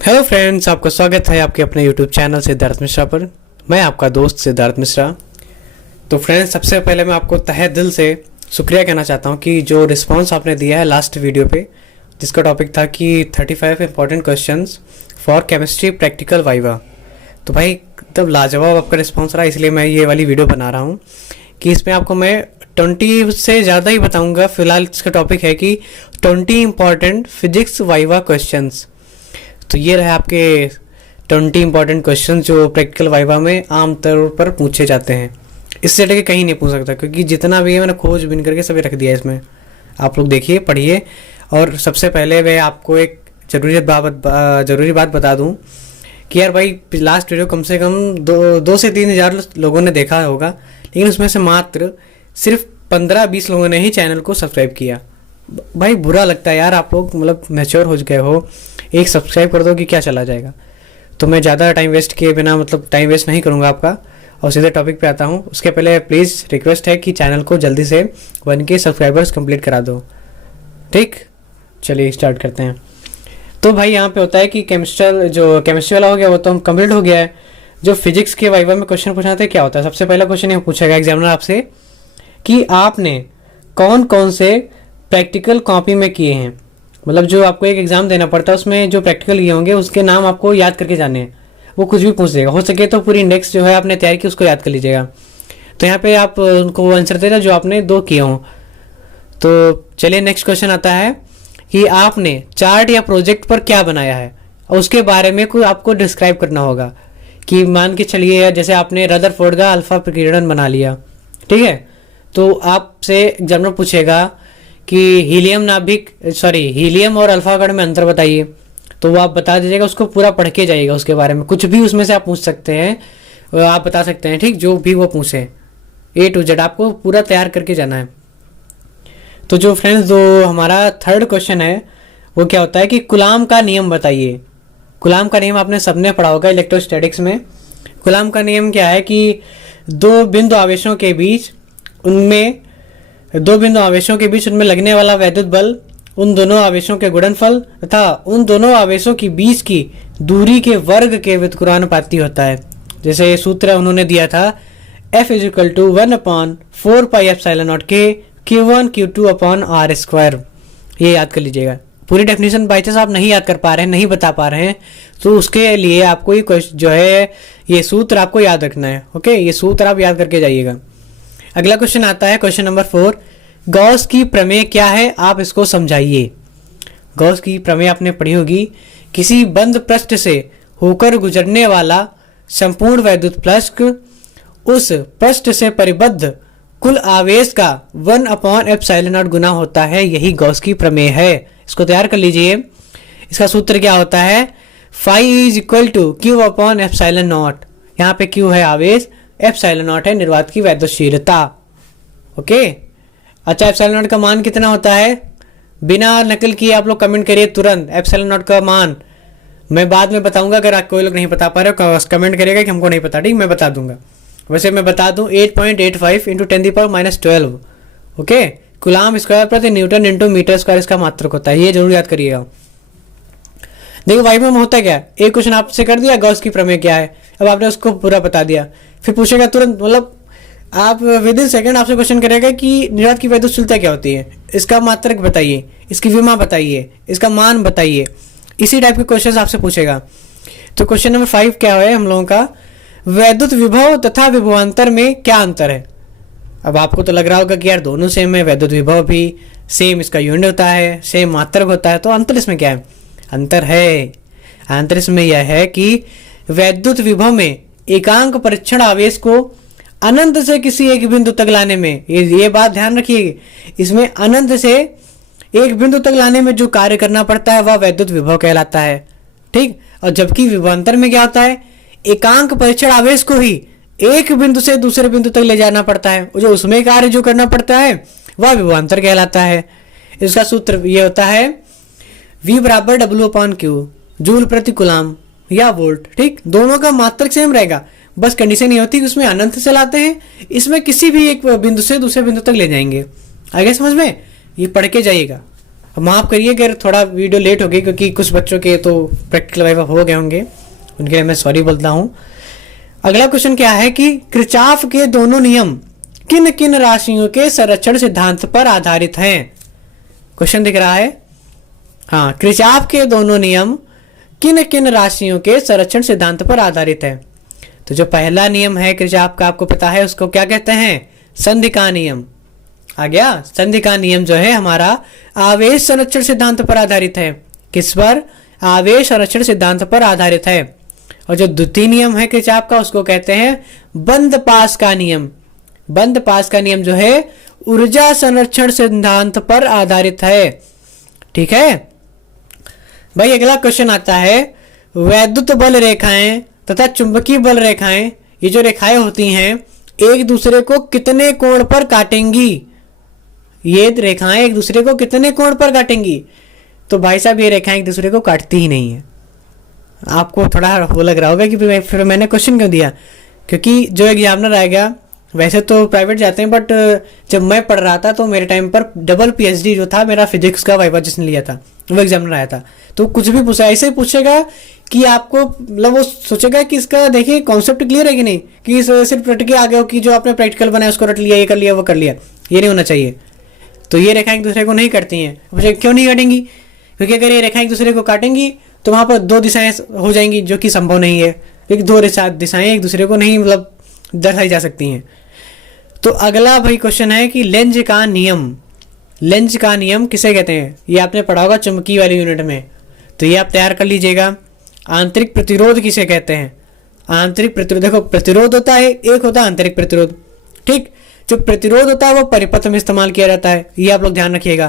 Hello friends, आपका स्वागत है आपके अपने यूट्यूब चैनल सिद्धार्थ मिश्रा पर। मैं आपका दोस्त सिद्धार्थ मिश्रा। तो फ्रेंड्स, सबसे पहले मैं आपको तहे दिल से शुक्रिया कहना चाहता हूं कि जो रिस्पांस आपने दिया है लास्ट वीडियो पे, जिसका टॉपिक था कि 35 important questions for chemistry practical viva. तो भाई तब लाजवाब आपका रिस्पांस रहा, इसलिए मैं ये वाली वीडियो बना रहा हूँ कि इसमें आपको मैं 20 से ज़्यादा ही बताऊँगा। फिलहाल इसका टॉपिक है कि 20 इंपॉर्टेंट फिजिक्स वाइवा क्वेश्चंस। तो ये रहे आपके 20 इंपॉर्टेंट क्वेश्चन जो प्रैक्टिकल वाइवा में आमतौर पर पूछे जाते हैं। इससे हटके कहीं नहीं पूछ सकता, क्योंकि जितना भी है मैंने खोजबीन करके सभी रख दिया है इसमें। आप लोग देखिए, पढ़िए। और सबसे पहले मैं आपको एक ज़रूरी बात बता दूं कि यार भाई, लास्ट वीडियो कम से कम 2 से 3 हज़ार लोगों ने देखा होगा, लेकिन उसमें से मात्र सिर्फ 15-20 लोगों ने ही चैनल को सब्सक्राइब किया। भाई बुरा लगता है यार, आप लोग मतलब मैच्योर हो गए हो, एक सब्सक्राइब कर दो कि क्या चला जाएगा। तो मैं ज़्यादा टाइम वेस्ट किए बिना टाइम वेस्ट नहीं करूँगा आपका, और सीधे टॉपिक पे आता हूँ। उसके पहले प्लीज़ रिक्वेस्ट है कि चैनल को जल्दी से 1K सब्सक्राइबर्स कंप्लीट करा दो। ठीक, चलिए स्टार्ट करते हैं। तो भाई यहाँ पे होता है कि केमिस्ट्री वाला हो गया, वो तो हम कंप्लीट हो गया है। जो फिजिक्स के वाइवा में क्वेश्चन पूछना था, क्या होता है। सबसे पहला क्वेश्चन ये पूछेगा एग्जामिनर आपसे कि आपने कौन कौन से प्रैक्टिकल कॉपी में किए हैं। मतलब जो आपको एक एग्जाम देना पड़ता है, उसमें जो प्रैक्टिकल लिए होंगे उसके नाम आपको याद करके जाने हैं। वो कुछ भी पूछ देगा, हो सके तो पूरी इंडेक्स जो है आपने तैयार की उसको याद कर लीजिएगा। तो यहाँ पे आप उनको वो आंसर देना जो आपने 2 किए हों। तो चलिए नेक्स्ट क्वेश्चन आता है कि आपने चार्ट या प्रोजेक्ट पर क्या बनाया है, और उसके बारे में कोई आपको डिस्क्राइब करना होगा। कि मान के चलिए जैसे आपने रदरफोर्ड का अल्फा प्रकीर्णन बना लिया, ठीक है। तो आपसे एग्जामिनर पूछेगा कि हीलियम और अल्फा गण में अंतर बताइए। तो वो आप बता दीजिएगा, उसको पूरा पढ़ के जाइएगा। उसके बारे में कुछ भी उसमें से आप पूछ सकते हैं, आप बता सकते हैं, ठीक। जो भी वो पूछे A to Z आपको पूरा तैयार करके जाना है। तो जो फ्रेंड्स, जो हमारा थर्ड क्वेश्चन है वो क्या होता है कि कूलाम का नियम बताइए। कूलाम का नियम आपने सबने पढ़ा होगा इलेक्ट्रोस्टैटिक्स में। कूलाम का नियम क्या है कि दो बिंदु आवेशों के बीच उनमें लगने वाला वैद्युत बल, उन दोनों आवेशों के गुणनफल तथा उन दोनों आवेशों के बीच की दूरी के वर्ग के व्युत्क्रमानुपाती होता है। जैसे सूत्र उन्होंने दिया था F = 1/4πε0K Q1 Q2/r²। ये याद कर लीजिएगा। पूरी डेफिनेशन बाई चांस आप नहीं याद कर पा रहे हैं, नहीं बता पा रहे हैं, तो उसके लिए आपको ये जो है ये सूत्र आपको याद रखना है। ओके, ये सूत्र आप याद करके जाइएगा। अगला क्वेश्चन आता है क्वेश्चन नंबर 4। गॉस की प्रमेय क्या है, आप इसको समझाइए। गॉस की प्रमेय आपने पढ़ी होगी। किसी बंद पृष्ठ से होकर गुजरने वाला संपूर्ण वैद्युत प्लस्क उस पृष्ठ से परिबद्ध कुल आवेश का 1/ε0 गुना होता है। यही गॉस की प्रमेय है। इसको तैयार कर लीजिए। इसका सूत्र क्या होता है, phi = Q/ε0। यहाँ पे Q है आवेश, ε0 है निर्वात की वैद्युतशीलता। ओके, अच्छा, ε0 का मान कितना होता है, बिना नकल किए आप लोग कमेंट करिए तुरंत। ε0 का मान मैं बाद में बताऊंगा, अगर कोई लोग नहीं बता पा रहे हो कमेंट करिएगा कि हमको नहीं पता, ठीक, मैं बता दूंगा। वैसे मैं बता दूं 8.85 × 10⁻⁻12। ओके, कूलाम स्क्वायर प्रति न्यूटन × मीटर स्क्वायर इसका मात्रक होता है। ये जरूर याद करिएगा। देखो वाइवा में होता क्या, एक क्वेश्चन आपसे कर दिया गॉस की प्रमेय क्या है, अब आपने उसको पूरा बता दिया, फिर पूछेगा तुरंत, मतलब आप विद इन सेकंड आपसे क्वेश्चन करेगा कि निर्वात की वैद्युतशीलता क्या होती है, इसका मात्रक बताइए, इसकी विमा बताइए, इसका मान बताइए। इसी टाइप के क्वेश्चन आपसे पूछेगा। तो क्वेश्चन नंबर 5 क्या है हम लोगों का, वैद्युत विभव तथा विभवांतर में क्या अंतर है। अब आपको तो लग रहा होगा कि यार दोनों सेम है, वैद्युत विभव भी सेम, इसका यूनिट होता है, सेम मात्रक होता है, तो अंतर इसमें क्या है। अंतर इसमें यह है कि वैद्युत विभव में एकांक परीक्षण आवेश को अनंत से किसी एक बिंदु तक लाने में, ये बात ध्यान रखिए, इसमें अनंत से एक बिंदु तक लाने में जो कार्य करना पड़ता है वह वैद्युत विभव कहलाता है, ठीक। और जबकि विभवांतर में क्या होता है, एकांक परीक्षण आवेश को ही एक बिंदु से दूसरे बिंदु तक ले जाना पड़ता है, जो उसमें कार्य जो करना पड़ता है वह विभवांतर कहलाता है। इसका सूत्र ये होता है V = W/Q, जूल प्रति कूलाम या वोल्ट, ठीक। दोनों का मात्रक सेम रहेगा, बस कंडीशन ये होती है कि उसमें अनंत से लाते हैं, इसमें किसी भी एक बिंदु से दूसरे बिंदु तक ले जाएंगे। आगे समझ में, ये पढ़ के जाइएगा। माफ़ करिए अगर थोड़ा वीडियो लेट हो गई, क्योंकि कुछ बच्चों के तो प्रैक्टिकल वाइवा हो गए होंगे, उनके लिए मैं सॉरी बोलता हूँ। अगला क्वेश्चन क्या है कि किरचॉफ के दोनों नियम किन किन राशियों के संरक्षण सिद्धांत पर आधारित हैं? क्वेश्चन दिख रहा है। हाँ, किरचॉफ के दोनों नियम किन किन राशियों के संरक्षण सिद्धांत पर आधारित है? तो जो पहला नियम है किरचॉफ का, आपको पता है उसको क्या कहते हैं? संधि का नियम। आ गया। संधि का नियम जो है हमारा आवेश संरक्षण सिद्धांत पर आधारित है। किस पर? आवेश संरक्षण सिद्धांत पर आधारित है। और जो द्वितीय नियम है किरचॉफ का, उसको कहते हैं बंद पास का नियम। बंद पास का नियम जो है ऊर्जा संरक्षण सिद्धांत पर आधारित है। ठीक है भाई। अगला क्वेश्चन आता है, वैद्युत बल रेखाएं तथा चुंबकीय बल रेखाएं, ये जो रेखाएं होती हैं एक दूसरे को कितने कोण पर काटेंगी? ये रेखाएं एक दूसरे को कितने कोण पर काटेंगी? तो भाई साहब, ये रेखाएं एक दूसरे को काटती ही नहीं है। आपको थोड़ा वो लग रहा होगा कि फिर मैंने क्वेश्चन क्यों दिया, क्योंकि जो एग्जामिनर आएगा, वैसे तो प्राइवेट जाते हैं, बट जब मैं पढ़ रहा था तो मेरे टाइम पर डबल पीएचडी जो था मेरा फिजिक्स का वाइवा जिसने लिया था, वो एग्जामिनर आया था, तो कुछ भी पूछा ऐसे ही पूछेगा कि आपको मतलब वो सोचेगा कि इसका देखिए कॉन्सेप्ट क्लियर है कि नहीं, कि इस वजह से रट के आ गया हो कि जो आपने प्रैक्टिकल बनाया उसको रट लिया, ये कर लिया वो कर लिया। ये नहीं होना चाहिए। तो ये रेखाएं एक दूसरे को नहीं करती हैं। मुझे क्यों नहीं काटेंगी? क्योंकि अगर ये रेखाएं एक दूसरे को काटेंगी तो वहाँ पर दो दिशाएं हो जाएंगी, जो कि संभव नहीं है, क्योंकि दो दिशाएं एक दूसरे को नहीं मतलब दर्शाई जा सकती हैं। तो अगला भाई क्वेश्चन है कि लेंज का नियम। लेंज का नियम किसे कहते हैं? ये आपने पढ़ा होगा चुंबकीय वाली यूनिट में, तो ये आप तैयार कर लीजिएगा। आंतरिक प्रतिरोध किसे कहते हैं? आंतरिक प्रतिरोध, देखो प्रतिरोध होता है, एक होता है आंतरिक प्रतिरोध। ठीक, जो प्रतिरोध होता है वो परिपथ में इस्तेमाल किया जाता है, ये आप लोग ध्यान रखिएगा।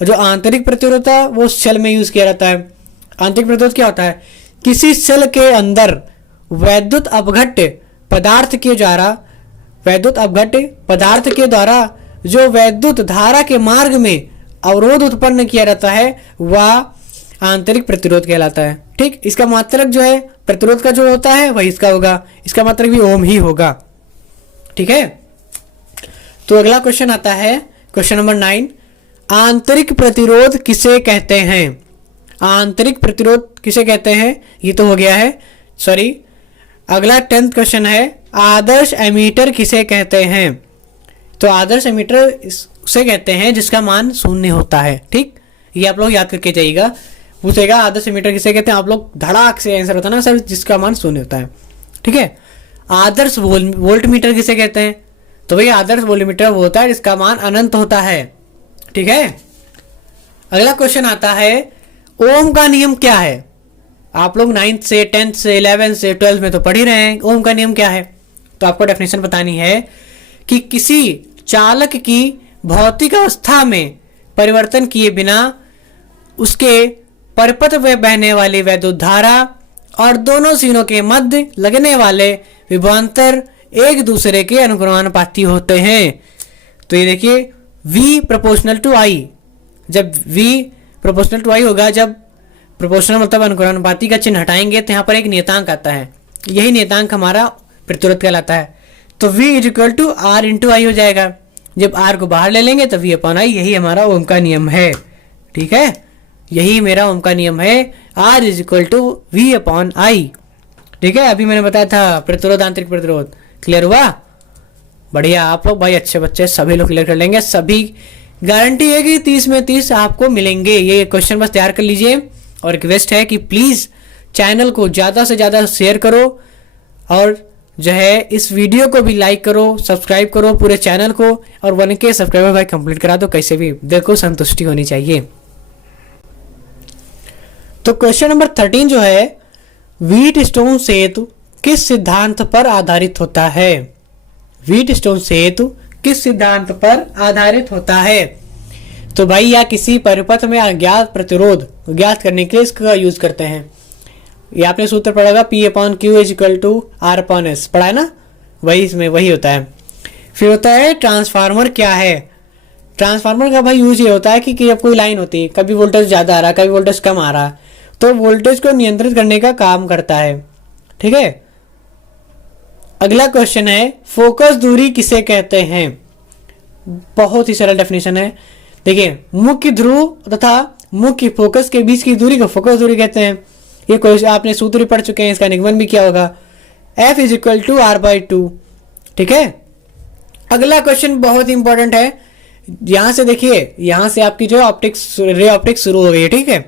और जो आंतरिक प्रतिरोध होता है वो सेल में यूज किया जाता है। आंतरिक प्रतिरोध क्या होता है? किसी सेल के अंदर वैद्युत अपघट्य पदार्थ के द्वारा जो वैद्युत धारा के मार्ग में अवरोध उत्पन्न किया जाता है वह आंतरिक प्रतिरोध कहलाता है। ठीक, इसका मात्रक जो है प्रतिरोध का जो होता है वही इसका होगा, इसका मात्रक भी ओम ही होगा। ठीक है। तो अगला क्वेश्चन आता है, क्वेश्चन नंबर 9, आंतरिक प्रतिरोध किसे कहते हैं? आंतरिक प्रतिरोध किसे कहते हैं? ये तो हो गया है, सॉरी। अगला 10th क्वेश्चन है, आदर्श एमीटर किसे कहते हैं? तो आदर्श एमीटर उसे कहते हैं जिसका मान शून्य होता है। ठीक, ये आप लोग याद करके जाइएगा। पूछेगा आदर्श एमीटर किसे कहते हैं, आप लोग धड़ाक से आंसर होता है ना सर, जिसका मान शून्य होता है। ठीक है। आदर्श वोल्ट मीटर किसे कहते हैं? तो भाई आदर्श वोल्ट मीटर वो होता है जिसका मान अनंत होता है। ठीक है। अगला क्वेश्चन आता है, ओम का नियम क्या है? आप लोग 9th से 10th से 11th से 12th में तो पढ़ ही रहे हैं। ओम का नियम क्या है? तो आपको डेफिनेशन बतानी है कि किसी चालक की भौतिक अवस्था में परिवर्तन किए बिना उसके परिपथ में बहने वाली वैद्युत धारा और दोनों सिरों के मध्य लगने वाले विभवांतर एक दूसरे के अनुक्रमानुपाती होते हैं। तो ये देखिए V प्रोपोर्शनल टू I, जब V प्रोपोर्शनल टू I होगा, जब प्रोपोर्शनल मतलब अनुक्रमानुपाती का चिन्ह हटाएंगे तो यहाँ पर एक नियतांक आता है, यही नियतांक हमारा प्रतिरोध कहलाता है। तो V equal to R into I हो जाएगा। जब R को बाहर ले लेंगे तो V अपॉन I, यही हमारा ओम का नियम है। ठीक है, यही मेरा ओम का नियम है, R is equal to V upon I। ठीक है, अभी मैंने बताया था प्रतिरोध आंतरिक प्रतिरोध, क्लियर हुआ? बढ़िया, आप लोग भाई अच्छे बच्चे, सभी लोग क्लियर कर लेंगे। सभी गारंटी है कि 30 में 30 आपको मिलेंगे। ये क्वेश्चन बस तैयार कर लीजिए। और रिक्वेस्ट है कि प्लीज चैनल को ज्यादा से ज्यादा शेयर करो और जो है इस वीडियो को भी लाइक करो, सब्सक्राइब करो पूरे चैनल को, और 1K सब्सक्राइबर भाई कंप्लीट करा दो, कैसे भी देखो संतुष्टि होनी चाहिए। तो क्वेश्चन नंबर 13 जो है, व्हीटस्टोन सेतु किस सिद्धांत पर आधारित होता है? व्हीटस्टोन सेतु किस सिद्धांत पर आधारित होता है? तो भाई या किसी परिपथ में अज्ञात प्रतिरोध ज्ञात करने के लिए इसका यूज करते हैं। ये आपने सूत्र पढ़ा होगा, P upon Q is equal to R upon S, पढ़ा है ना? वही इसमें वही होता है। फिर होता है ट्रांसफार्मर क्या है? ट्रांसफार्मर का भाई यूज ये होता है कि जब कोई लाइन होती है, कभी वोल्टेज ज्यादा आ रहा है, कभी वोल्टेज कम आ रहा है, तो वोल्टेज को नियंत्रित करने का काम करता है। ठीक है। अगला क्वेश्चन है, फोकस दूरी किसे कहते हैं? बहुत ही सरल डेफिनेशन है। देखिए, मुख्य ध्रुव तथा मुख्य फोकस के बीच की दूरी को फोकस दूरी कहते हैं। ये क्वेश्चन आपने सूत्र भी पढ़ चुके हैं, इसका निगमन भी किया होगा। F = R/2। ठीक है। अगला क्वेश्चन बहुत इंपॉर्टेंट है। यहां से देखिए, यहां से आपकी जो ऑप्टिक्स रे ऑप्टिक्स शुरू हो गई है। ठीक है।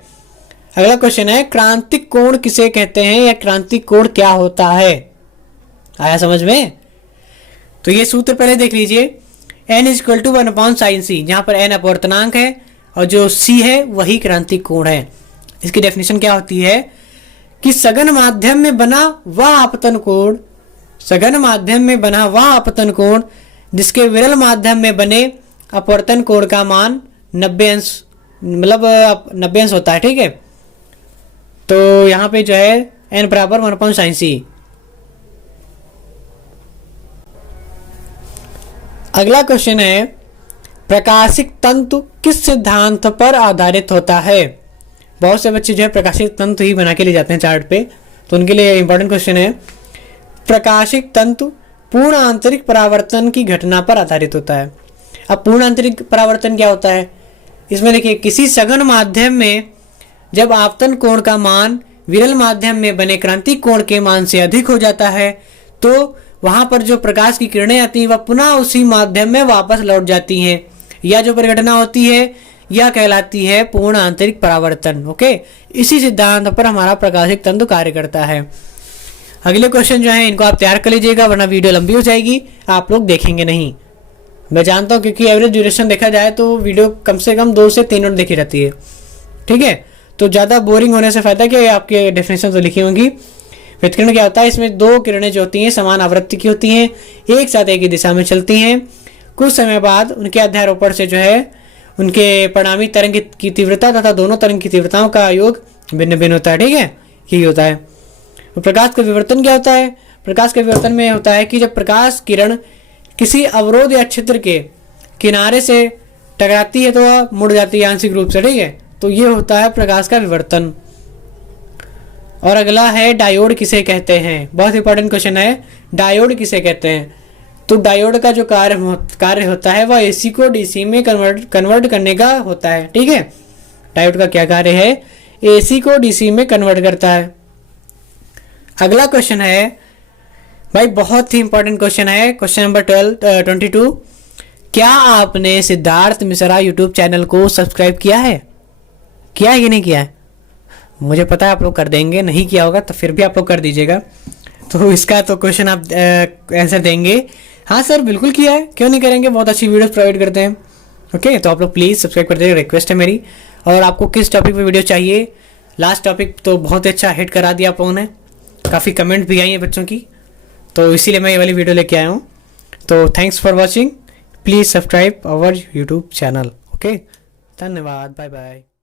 अगला क्वेश्चन है, क्रांतिक कोण किसे कहते हैं या क्रांतिक कोण क्या होता है? आया समझ में? तो ये सूत्र पहले देख लीजिए। N = 1/sin c, जहां पर n अपवर्तनांक है और जो c है वही क्रांतिक कोण है। इसकी डेफिनेशन क्या होती है कि सघन माध्यम में बना वह आपतन कोण, सघन माध्यम में बना वह आपतन कोण जिसके विरल माध्यम में बने अपवर्तन कोण का मान 90 अंश, मतलब 90 अंश होता है। ठीक है। तो यहां पे जो है n = 1/sin c। अगला क्वेश्चन है, प्रकाशिक तंतु किस सिद्धांत पर आधारित होता है? बहुत से बच्चे जो है प्रकाशिक तंतु ही बना के ले जाते हैं चार्ट पे, तो उनके लिए इंपॉर्टेंट क्वेश्चन है। प्रकाशिक तंतु पूर्ण आंतरिक परावर्तन की घटना पर आधारित होता है। अब पूर्ण आंतरिक परावर्तन क्या होता है? इसमें देखिए, किसी सघन माध्यम में जब आपतन कोण का मान विरल माध्यम में बने क्रांतिक कोण के मान से अधिक हो जाता है तो वहां पर जो प्रकाश की किरणें आती हैं वह पुनः उसी माध्यम में वापस लौट जाती हैं। यह जो परिघटना होती है यह कहलाती है पूर्ण आंतरिक परावर्तन। ओके, इसी सिद्धांत पर हमारा प्रकाशिक तंतु कार्य करता है। अगले क्वेश्चन जो है इनको आप तैयार कर लीजिएगा, वरना वीडियो लंबी हो जाएगी, आप लोग देखेंगे नहीं। मैं जानता हूँ, क्योंकि एवरेज ड्यूरेशन देखा जाए तो वीडियो कम से कम 2 से 3 मिनट देखी रहती है। ठीक है। तो ज़्यादा बोरिंग होने से फायदा क्या है, आपके डेफिनेशन तो लिखी होंगी। विकिरण क्या होता है? इसमें 2 किरणें जो होती हैं समान आवृत्ति की होती हैं, एक साथ एक ही दिशा में चलती हैं। कुछ समय बाद उनके अध्यारोपण से जो है उनके परिणामी तरंग की तीव्रता तथा दोनों तरंग की तीव्रताओं का योग भिन्न भिन्न होता है। ठीक है, यही होता है। तो प्रकाश का विवर्तन क्या होता है? प्रकाश के विवर्तन में होता है कि जब प्रकाश किरण किसी अवरोध या छिद्र के किनारे से टकराती है तो वह मुड़ जाती है आंशिक रूप से। ठीक है, तो ये होता है प्रकाश का विवर्तन। और अगला है, डायोड किसे कहते हैं? बहुत इंपॉर्टेंट क्वेश्चन है, डायोड किसे कहते हैं? तो डायोड का जो कार्य होता है वह एसी को डीसी में कन्वर्ट करने का होता है। ठीक है, डायोड का क्या कार्य है? एसी को डीसी में कन्वर्ट करता है। अगला क्वेश्चन है भाई, बहुत ही इंपॉर्टेंट क्वेश्चन है, क्वेश्चन नंबर 22। क्या आपने सिद्धार्थ मिश्रा यूट्यूब चैनल को सब्सक्राइब किया है? किया है कि नहीं किया है? मुझे पता है आप लोग कर देंगे, नहीं किया होगा तो फिर भी आप लोग कर दीजिएगा। तो इसका तो क्वेश्चन आप आंसर देंगे, हाँ सर बिल्कुल किया है, क्यों नहीं करेंगे, बहुत अच्छी वीडियोस प्रोवाइड करते हैं। ओके, तो आप लोग प्लीज़ सब्सक्राइब कर दीजिए, रिक्वेस्ट है मेरी। और आपको किस टॉपिक पे वीडियो चाहिए? लास्ट टॉपिक तो बहुत अच्छा हिट करा दिया आप लोगों ने, काफ़ी कमेंट भी आई हैं बच्चों की, तो इसीलिए मैं ये वाली वीडियो लेके आया हूँ। तो thanks for watching, please subscribe our YouTube channel. Okay, धन्यवाद, बाय बाय।